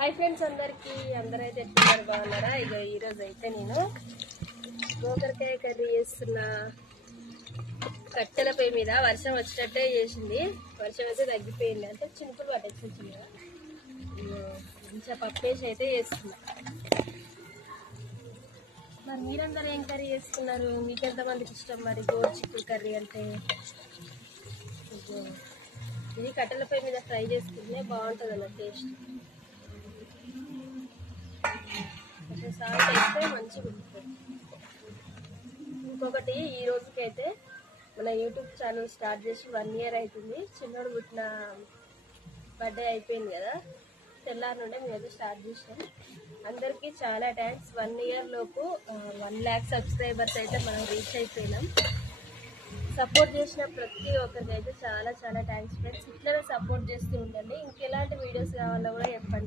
Hi friends, అందరైతే ఎట్లున్నారు, బాగున్నారా? ఈరోజు అయితే నేను గోకరకాయ కర్రీ చేస్తున్నా. కట్టెల పొయ్యి మీద వర్షం వచ్చేటట్టే చేసింది. వర్షం అయితే తగ్గిపోయింది, అంటే చినుకులు పట్టేసింది కదా. మంచిగా పప్పు వేసి అయితే చేస్తున్నా. మరి మీరందరూ ఏం కర్రీ చేసుకున్నారు? మీకెంతమందికి ఇష్టం మరి గోరు చిక్కుడు కర్రీ అంటే? ఇది కట్టెల పొయ్యి మీద ఫ్రై చేసుకుంటే బాగుంటుంది అన్న టేస్ట్. కొంచెం సాల్ట్ వేస్తే మంచిగా ఉంటుంది. ఇంకొకటి, ఈ రోజుకైతే మన యూట్యూబ్ ఛానల్ స్టార్ట్ చేసి 1 year అవుతుంది. చిన్నోడు పుట్టిన బర్త్డే అయిపోయింది కదా, తెల్లారి నుండే మేమైతే స్టార్ట్ చేసాం. అందరికీ చాలా థ్యాంక్స్. 1 year లోపు 1 lakh సబ్స్క్రైబర్స్ అయితే మనం రీచ్ అయిపోయినాం. సపోర్ట్ చేసిన ప్రతి ఒక్కరికి అయితే చాలా చాలా థ్యాంక్స్ ఫ్రెండ్స్. ఇట్లనే సపోర్ట్ చేస్తూ ఉండండి. ఇంకెలాంటి వీడియోస్ కావాలో కూడా చెప్పండి.